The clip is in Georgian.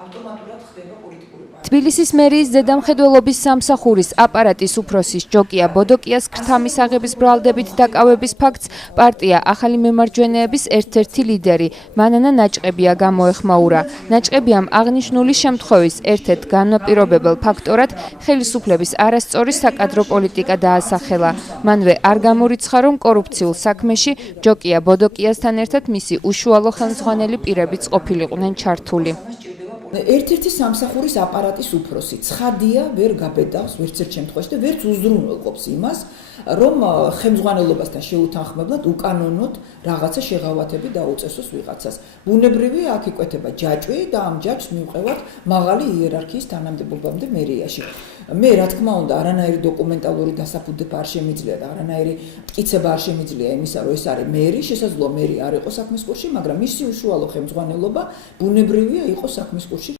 ავტომატურად ხდება პოლიტიკური პარტია. თბილისის მერიის ზედამხედველობის სამსახურის აპარატის უფროსის ჯოკია ბოდოკიას ქრთამისაღების ბრალდებით დაკავების ფაქტს პარტია ახალი მემარჯვენეების ერთ-ერთი ლიდერი მანანა ნაჭყებია გამოეხმაურა. ნაჭყებიამ აღნიშნული შემთხვევის ერთ-ერთ განმაპირობებელ ფაქტორად ხელისუფლების არასწორი საკადრო პოლიტიკა დაასახელა. მანვე არ გამორიცხა, რომ კორუფციულ საქმეში ჯოკია ბოდოკიასთან ერთად მისი უშუალო ხელმძღვანელი პირებიც ყოფილიყვნენ ჩართული. ერთ-ერთი სამსახურის აპარატის უფროსი ცხადია ვერ გაბედავს ვერცერთ შემთხვევაში და ვერც უზრუნველყოფს იმას, რომ ხელმძღვანელობასთან შეუთანხმებლად უკანონოდ რაღაცა შეღავათები დაუწესოს ვიღაცას. ბუნებრივია აქ იკვეთება ჯაჭვი და ამ ჯაჭვს მივყევათ მაღალი იერარქიის თანამდებობამდე მერიაში. მე რა თქმა უნდა არანაირი დოკუმენტალური დასაფუძვება არ შემიძლია და არანაირი მტკიცება არ შემიძლია იმისა, რომ ეს არის მერი, შესაძლოა მერი არ იყოს საქმის კურსში, მაგრამ მისი უშუალო ხელმძღვანელობა ბუნებრივია იყოს საქმის კურსში.